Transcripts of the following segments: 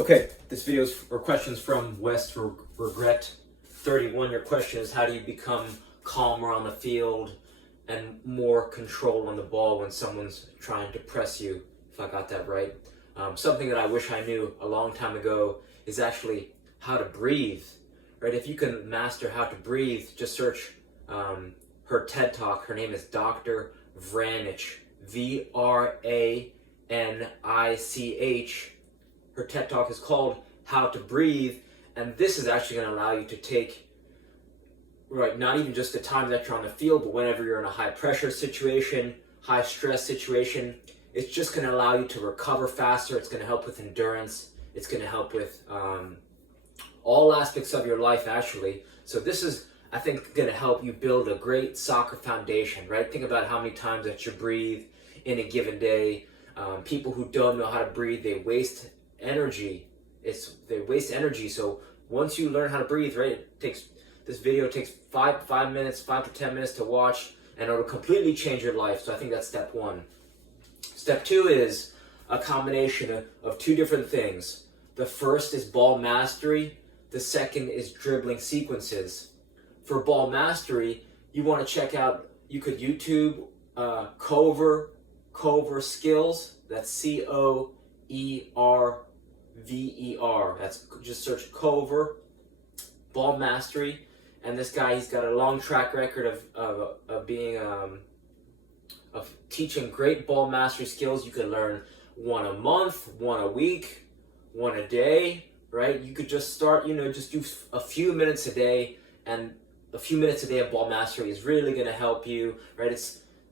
Okay, this video is for questions from West Regret 31. Your question is, how do you become calmer on the field and more control on the ball when someone's trying to press you, if I got that right. Something that I wish I knew a long time ago is actually how to breathe, right? If you can master how to breathe, just search her TED Talk. Her name is Dr. Vranich, Vranich. Her TED Talk is called How to Breathe, and this is actually going to allow you to take, right, not even just the time that you're on the field, but whenever you're in a high pressure situation, high stress situation, it's just going to allow you to recover faster. It's going to help with endurance. It's going to help with all aspects of your life, actually. So this is, I think, going to help you build a great soccer foundation, right? Think about how many times that you breathe in a given day. People who don't know how to breathe, they waste energy. They waste energy. So once you learn how to breathe, right, this video takes 5 to 10 minutes to watch, and it'll completely change your life. So I think that's step one. Step two is a combination of two different things. The first is ball mastery. The second is dribbling sequences. For ball mastery, you want to check out, you could YouTube Cover Skills. That's Coerver. That's, just search Cover ball mastery. And this guy, he's got a long track record of being of teaching great ball mastery skills. You can learn one a month, one a week, one a day, right? You could just start, just do a few minutes a day, and a few minutes a day of ball mastery is really going to help you, right?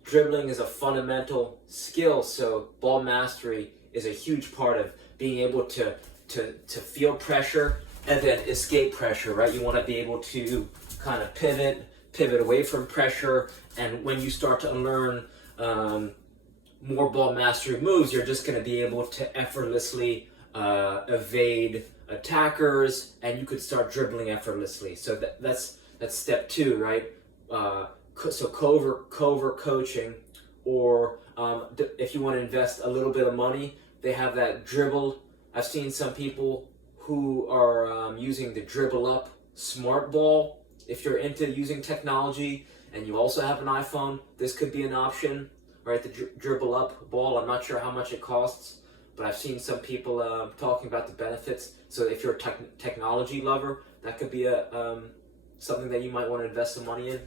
Dribbling is a fundamental skill, so ball mastery is a huge part of being able to feel pressure and then escape pressure, right? You want to be able to kind of pivot away from pressure, and when you start to learn more ball mastery moves, you're just going to be able to effortlessly evade attackers, and you could start dribbling effortlessly. So that's step two, right? So cover coaching, or if you want to invest a little bit of money, they have that dribble. I've seen some people who are using the dribble up smart ball. If you're into using technology and you also have an iPhone, this could be an option, right? The dribble up ball. I'm not sure how much it costs, but I've seen some people talking about the benefits. So if you're a technology lover, that could be something that you might want to invest some money in.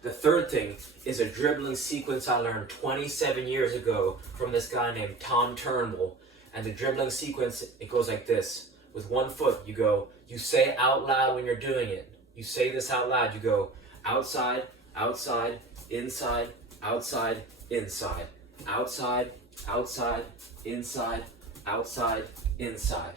The third thing is a dribbling sequence I learned 27 years ago from this guy named Tom Turnbull. And the dribbling sequence, it goes like this. With one foot, you say out loud when you're doing it. You say this out loud. You go outside, outside, inside, outside, inside, outside, outside, inside, outside, inside.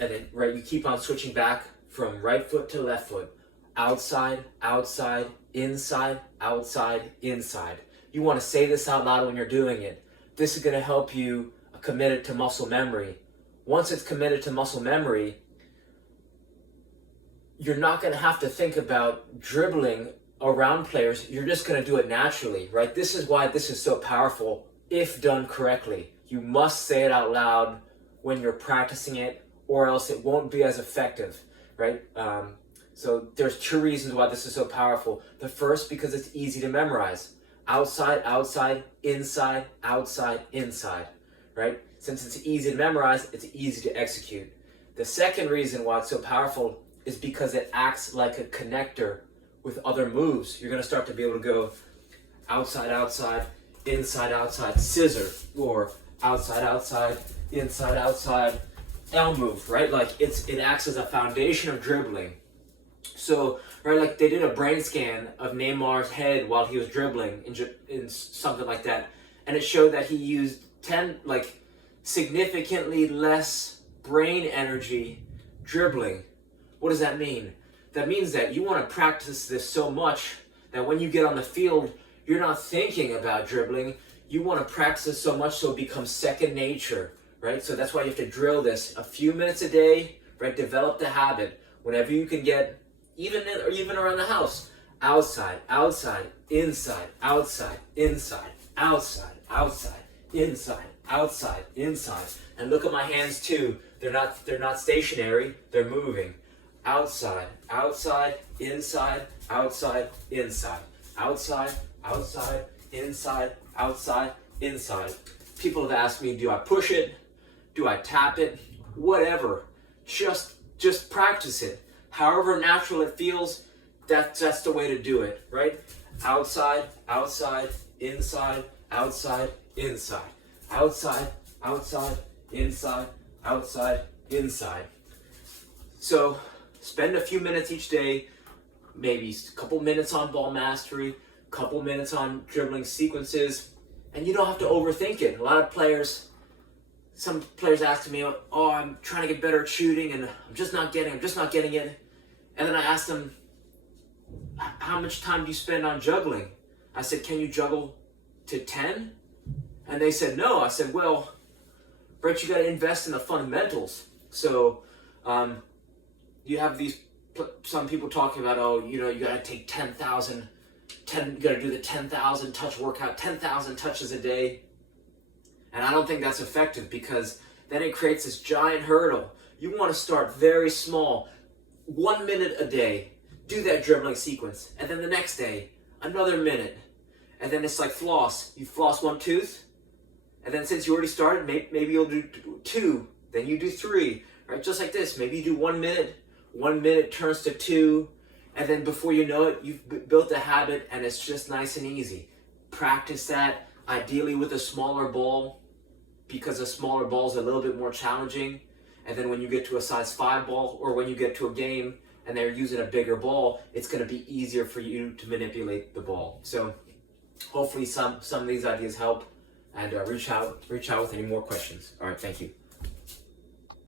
And then, right, you keep on switching back from right foot to left foot. Outside, outside, inside, outside, inside. You want to say this out loud when you're doing it. This is going to help you commit it to muscle memory. Once it's committed to muscle memory, you're not going to have to think about dribbling around players. You're just going to do it naturally, right? This is why this is so powerful if done correctly. You must say it out loud when you're practicing it, or else it won't be as effective, right? So there's two reasons why this is so powerful. The first, because it's easy to memorize. Outside, outside, inside, outside, inside, right? Since it's easy to memorize, it's easy to execute. The second reason why it's so powerful is because it acts like a connector with other moves. You're going to start to be able to go outside, outside, inside, scissor, or outside, outside, inside, L move, right? Like it acts as a foundation of dribbling. So, right, like they did a brain scan of Neymar's head while he was dribbling in something like that, and it showed that he used significantly less brain energy dribbling. What does that mean? That means that you want to practice this so much that when you get on the field, you're not thinking about dribbling. You want to practice it so much so it becomes second nature, right? So that's why you have to drill this a few minutes a day, right? Develop the habit. Whenever you can get, even around the house, outside, outside, inside, outside, inside, outside, outside, inside, outside, inside. And look at my hands too. They're not stationary, they're moving. Outside, outside, inside, outside, inside. Outside, outside, inside, outside, inside. People have asked me, do I push it? Do I tap it? Whatever. Just practice it. However natural it feels, that's the way to do it, right? Outside, outside, inside, outside, inside. Outside, outside, inside, outside, inside. So spend a few minutes each day, maybe a couple minutes on ball mastery, couple minutes on dribbling sequences, and you don't have to overthink it. A lot of players, some players ask me, oh, I'm trying to get better at shooting and I'm just not getting it. And then I asked them, how much time do you spend on juggling? I said, can you juggle to 10? And they said, no. I said, well, Brett, you got to invest in the fundamentals. So you have some people talking about, oh, you got to take 10,000, you got to do the 10,000 touch workout, 10,000 touches a day. And I don't think that's effective, because then it creates this giant hurdle. You want to start very small, 1 minute a day, do that dribbling sequence. And then the next day, another minute. And then it's like floss. You floss one tooth, and then since you already started, maybe you'll do 2, then you do 3, right? Just like this. Maybe you do 1 minute, 1 minute turns to 2, and then before you know it, you've built a habit, and it's just nice and easy. Practice that, ideally with a smaller ball, because a smaller ball is a little bit more challenging. And then when you get to a size 5 ball, or when you get to a game and they're using a bigger ball, it's going to be easier for you to manipulate the ball. So hopefully some of these ideas help, and reach out with any more questions. All right, thank you.